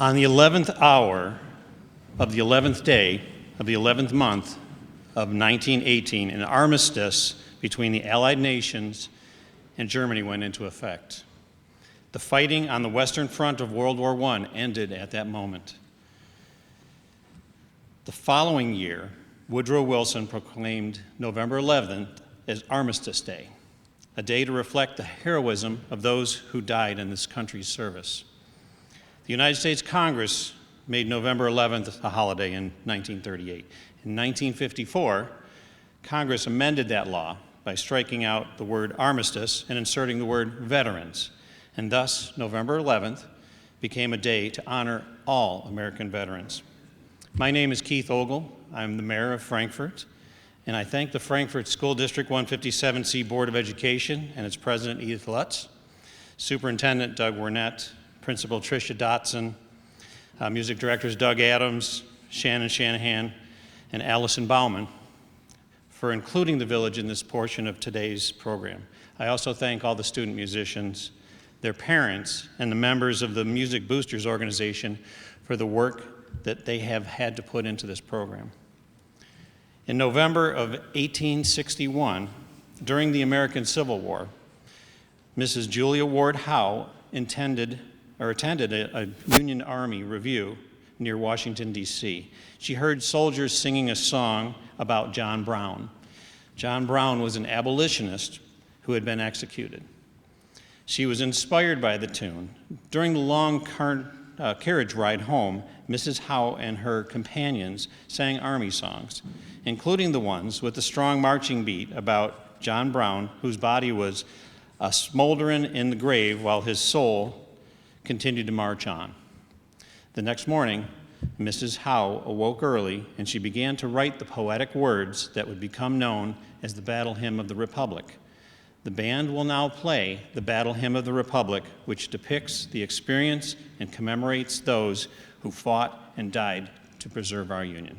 On the 11th hour of the 11th day of the 11th month of 1918, an armistice between the Allied nations and Germany went into effect. The fighting on the Western Front of World War I ended at that moment. The following year, Woodrow Wilson proclaimed November 11th as Armistice Day, a day to reflect the heroism of those who died in this country's service. The United States Congress made November 11th a holiday in 1938. In 1954, Congress amended that law by striking out the word armistice and inserting the word veterans, and thus November 11th became a day to honor all American veterans. My name is Keith Ogle. I'm the mayor of Frankfort, and I thank the Frankfort School District 157C Board of Education and its president, Edith Lutz, Superintendent Doug Wernett, Principal Tricia Dotson, music directors Doug Adams, Shannon Shanahan, and Allison Bauman for including the village in this portion of today's program. I also thank all the student musicians, their parents, and the members of the Music Boosters organization for the work that they have had to put into this program. In November of 1861, during the American Civil War, Mrs. Julia Ward Howe attended a Union Army review near Washington, D.C. She heard soldiers singing a song about John Brown. John Brown was an abolitionist who had been executed. She was inspired by the tune. During the long carriage ride home, Mrs. Howe and her companions sang Army songs, including the ones with the strong marching beat about John Brown, whose body was smoldering in the grave while his soul continued to march on. The next morning, Mrs. Howe awoke early, and she began to write the poetic words that would become known as the Battle Hymn of the Republic. The band will now play the Battle Hymn of the Republic, which depicts the experience and commemorates those who fought and died to preserve our Union.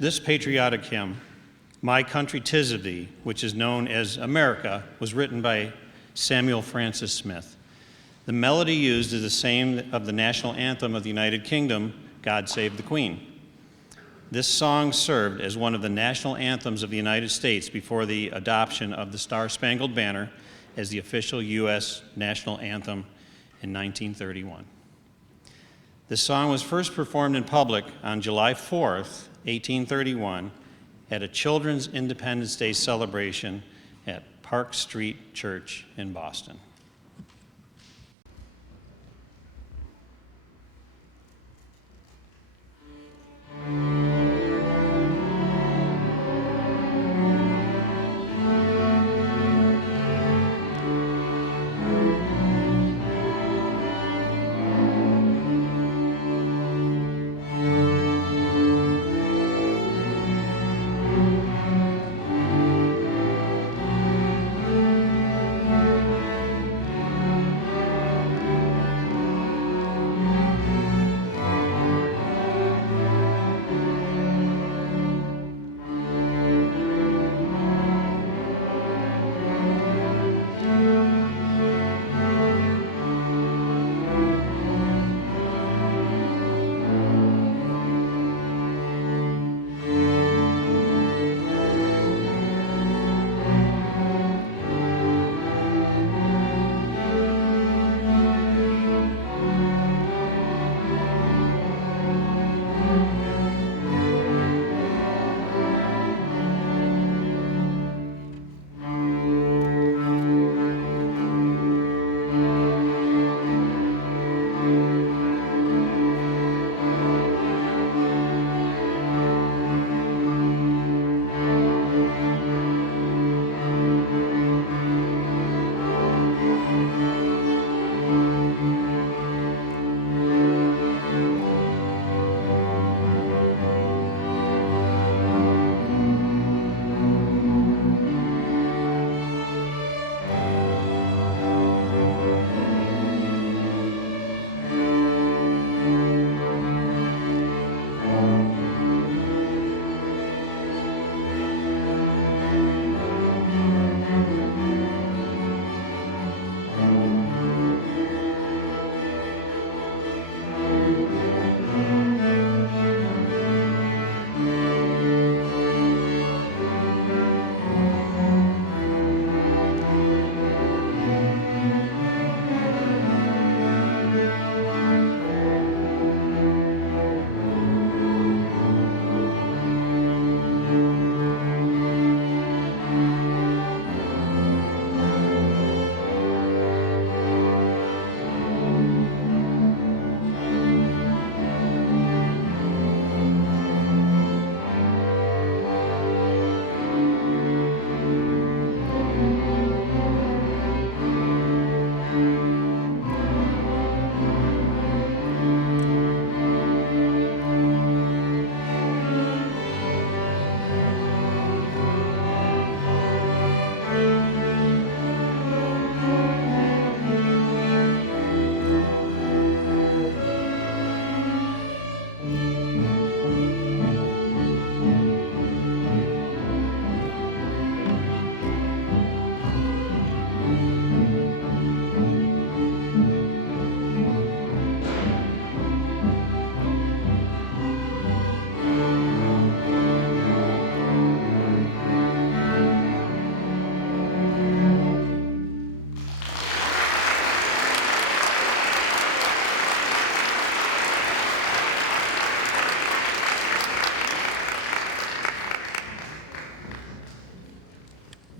This patriotic hymn, My Country 'Tis of Thee, which is known as America, was written by Samuel Francis Smith. The melody used is the same of the national anthem of the United Kingdom, God Save the Queen. This song served as one of the national anthems of the United States before the adoption of the Star-Spangled Banner as the official U.S. national anthem in 1931. This song was first performed in public on July 4th, 1831, at a Children's Independence Day celebration at Park Street Church in Boston.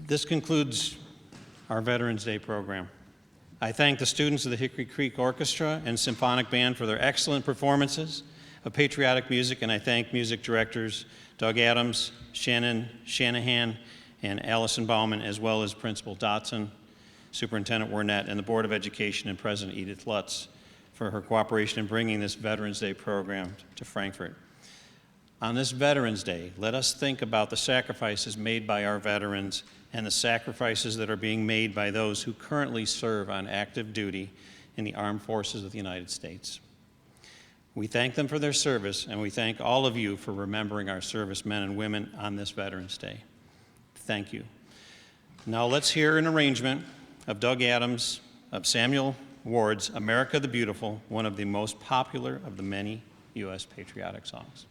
This concludes our Veterans Day program. I thank the students of the Hickory Creek Orchestra and Symphonic Band for their excellent performances of patriotic music, and I thank music directors Doug Adams, Shannon Shanahan, and Allison Bauman, as well as Principal Dotson, Superintendent Warnett, and the Board of Education and President Edith Lutz for her cooperation in bringing this Veterans Day program to Frankfort. On this Veterans Day, let us think about the sacrifices made by our veterans and the sacrifices that are being made by those who currently serve on active duty in the armed forces of the United States. We thank them for their service, and we thank all of you for remembering our servicemen and women on this Veterans Day. Thank you. Now let's hear an arrangement of Doug Adams, of Samuel Ward's America the Beautiful, one of the most popular of the many U.S. patriotic songs.